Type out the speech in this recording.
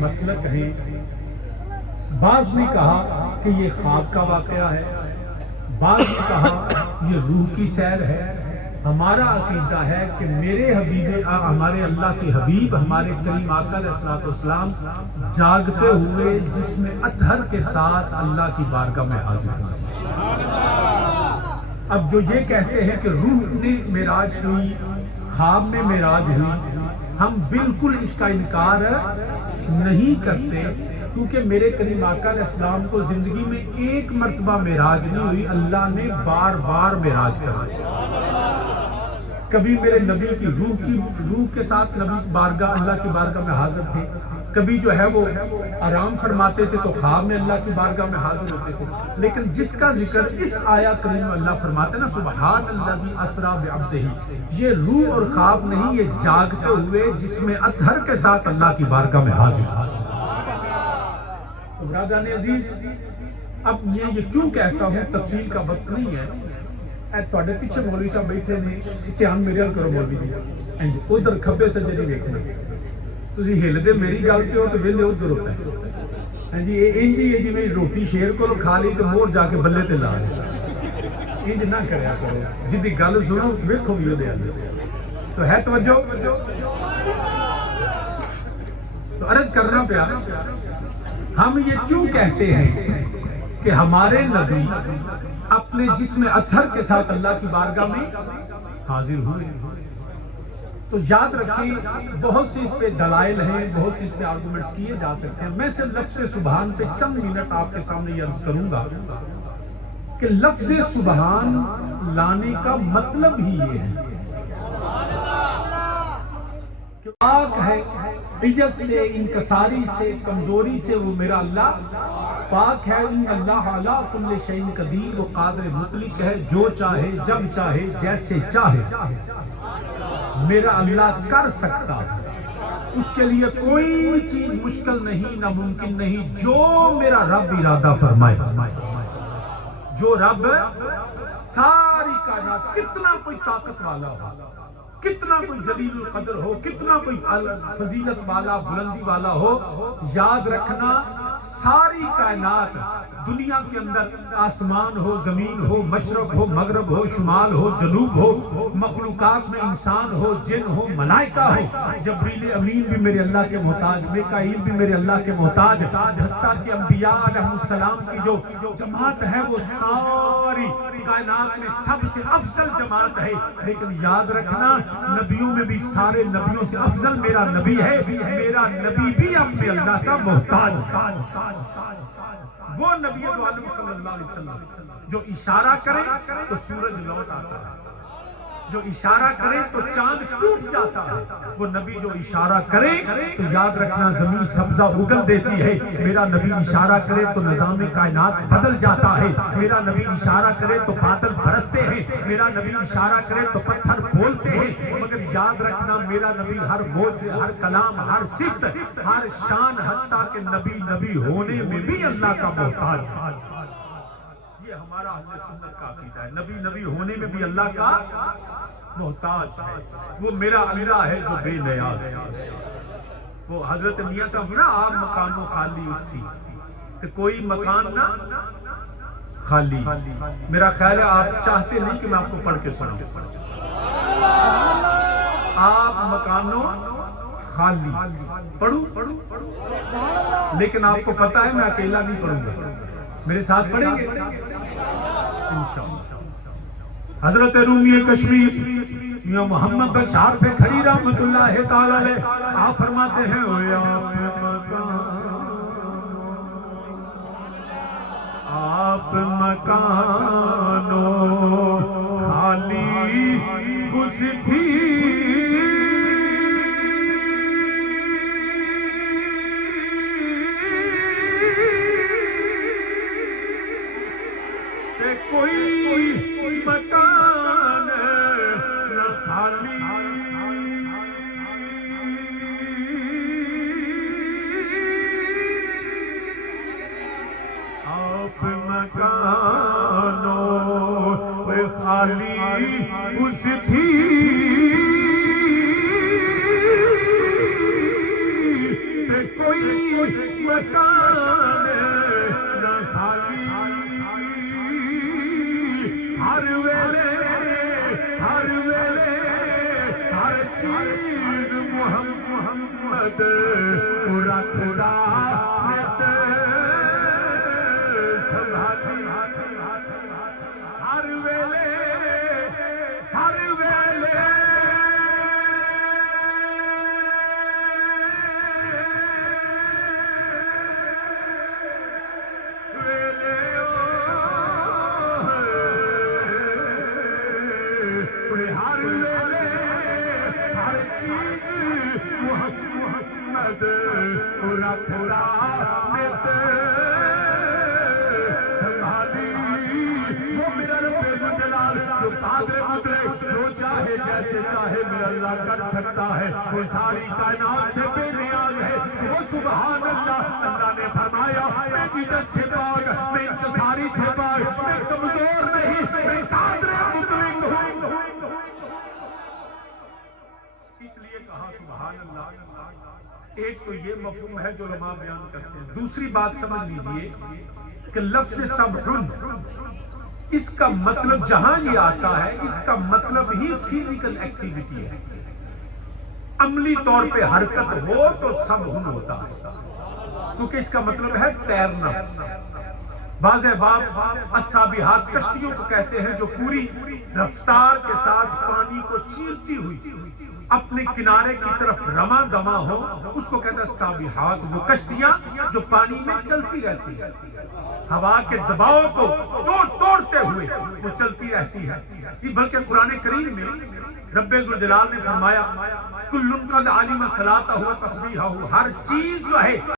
مسلک ہیں، بعض نے کہا کہ یہ خواب کا واقعہ ہے، بعض نے کہا یہ روح کی سیر ہے۔ ہمارا عقیدہ ہے کہ میرے ہمارے اللہ کے حبیب ہمارے کریم آقا علیہ الصلوۃ والسلام جاگتے ہوئے جسم اطہر کے ساتھ اللہ کی بارگاہ میں حاضر ہوئے۔ اب جو یہ کہتے ہیں کہ روح نے معراج ہوئی، خواب میں معراج ہوئی، ہم بالکل اس کا انکار نہیں کرتے، کیونکہ میرے کریم آقا علیہ السلام کو زندگی میں ایک مرتبہ معراج نہیں ہوئی، اللہ نے بار بار معراج کرایا۔ کبھی میرے نبی کی روح کے ساتھ نبی بارگاہ اللہ کی بارگاہ میں حاضر تھے، کبھی جو ہے وہ آرام فرماتے تھے تو خواب میں اللہ کی بارگاہ میں حاضر ہوتے تھے۔ لیکن جس کا ذکر اس آیا کریم میں اللہ فرماتے ہیں نا سبحان الذی اسریٰ بعبدہ، یہ روح اور خواب نہیں، یہ جاگتے ہوئے جسم اطہر کے ساتھ اللہ کی بارگاہ میں حاضر۔ برادران عزیز، اب یہ کیوں کہتا ہوں، تفصیل کا وقت نہیں ہے۔ تواڈے پیچھے مولوی صاحب بیٹھے نے، دھیان میرے ول کرو مولوی جی، ادھر کھبے سجے نہیں دیکھنا، تسی ہلدے میری گل تے ہو تو ویلے ادھر ہوتا ہے۔ ہاں جی، انج ہی جی روٹی شیر کو کھا لی تو مور جا کے بلے تے لا لی، انج نہ کریا کرو، جدی گل سنو ویکھو بھی اودے اندر تو ہے توجہ۔ تو عرض کرنا پیا، ہم یہ کیوں کہتے ہیں کہ ہمارے نبی اپنے جسم اطہر کے ساتھ اللہ کی بارگاہ میں حاضر ہوئے؟ تو یاد رکھیں، بہت سے اس پہ دلائل ہیں، بہت سے اس پہ آرگومنٹس کیے جا سکتے ہیں۔ میں صرف لفظ سبحان پہ چند منٹ آپ کے سامنے یہ عرض کروں گا کہ لفظ سبحان لانے کا مطلب ہی یہ ہے کہ پاک ہے عجز سے، انکساری سے، کمزوری سے وہ میرا اللہ پاک ہے۔ ان اللہ علی کل شیء قدیر، وہ قادر مطلق ہے، جو چاہے جب چاہے جیسے چاہے میرا اللہ کر سکتا ہے، اس کے لیے کوئی چیز مشکل نہیں، ناممکن نہیں۔ جو میرا رب ارادہ فرمائے، جو رب ساری کائنات، کتنا کوئی طاقت والا ہو، کتنا کوئی جلیل القدر ہو، کتنا کوئی فضیلت والا بلندی والا ہو، یاد رکھنا ساری کائنات دنیا کے اندر، آسمان ہو، زمین ہو، مشرق ہو، مغرب ہو، شمال ہو، جنوب ہو، مخلوقات میں انسان ہو، جن ہو، ملائکہ ہو، جبریل امین بھی میرے اللہ کے محتاج، میکائیل بھی میرے اللہ کے محتاج، حتیٰ کہ انبیاء علیہ السلام کی جو جماعت ہے وہ ساری کائنات میں سب سے افضل جماعت ہے۔ لیکن یاد رکھنا نبیوں میں بھی سارے نبیوں سے افضل میرا نبی ہے، میرا نبی بھی اپنے اللہ کا محتاج۔ وہ نبی عالم صلی اللہ علیہ وسلم جو اشارہ کرے تو سورج لوٹ آتا ہے، جو اشارہ کرے تو چاند ٹوٹ جاتا ہے، وہ نبی جو اشارہ کرے تو یاد رکھنا زمین سبزہ اگل دیتی ہے، میرا نبی اشارہ کرے تو نظام کائنات بدل جاتا ہے، میرا نبی اشارہ کرے تو بادل برستے ہیں، میرا نبی اشارہ کرے تو پتھر بولتے ہیں۔ مگر یاد رکھنا میرا نبی ہر موج، ہر کلام، ہر صفت، ہر شان، حتیٰ کہ نبی ہونے میں بھی اللہ کا محتاج ہے۔ یہ ہمارا اہل سنت کا عقیدہ ہے، نبی ہونے میں بھی اللہ کا محتاج ہے۔ وہ میرا اللہ ہے جو بے نیاز ہے۔ وہ حضرت میاں صاحب نا، آپ مکانوں خالی اس کی کہ کوئی مکان نہ خالی۔ میرا خیال ہے آپ چاہتے نہیں کہ میں آپ کو پڑھ کے سناؤں۔ آپ مکانوں خالی پڑھوں، لیکن آپ کو پتا ہے میں اکیلا نہیں پڑھوں گا، میرے ساتھ پڑھیں گے انشاءاللہ۔ حضرت رومی کشمیر میاں محمد بخش عارف کھری رحمت اللہ تعالی علیہ آپ فرماتے ہیں، آپ مکانوں خالی اس تھی کوئی مکان نہ خالی، آپ مکانوں خالی اس تھی کوئی کوئی مکان نہ خالی، ہر ویلے ہر چیز محمد رکھدا نت سنبھالی، ہر ویلے ہر چیز محمد رکھدا نت سنبھالی، وہ میرا رب ذوالجلال جو قادر مطلق، جو چاہے جیسے چاہے میرا اللہ کر سکتا ہے، وہ ساری کائنات سے بے نیاز ہے، وہ سبحان اللہ۔ اللہ نے فرمایا میں عزت سے پاک، میں انتصاری سے پاک، میں کمزور نہیں، میں قادر مطلق ہوں۔ اس لیے کہا سبحان اللہ۔ ایک تو یہ مفہوم ہے جو علماء بیان کرتے ہیں، دوسری بات سمجھ لیجئے کہ لفظ سبحن اس کا مطلب جہاں یہ آتا ہے، اس کا مطلب ہی فزیکل ایکٹیویٹی ہے، عملی طور پہ حرکت ہو تو سبحن ہوتا ہے، کیونکہ اس کا مطلب ہے تیرنا۔ بعض احباب السابحات کشتیوں کو کہتے ہیں جو پوری رفتار کے ساتھ پانی کو چیرتی ہوئی اپنے کنارے کی طرف رواں دواں ہو، اس کو کہتے ہیں سابحات۔ وہ کشتیاں جو پانی میں چلتی رہتی ہیں، ہوا کے دباؤ کو توڑتے ہوئے وہ چلتی رہتی ہے۔ بلکہ قرآن کریم میں رب ذوالجلال نے فرمایا کل قد علم صلاتہ و تسبیحہ، ہر چیز جو ہے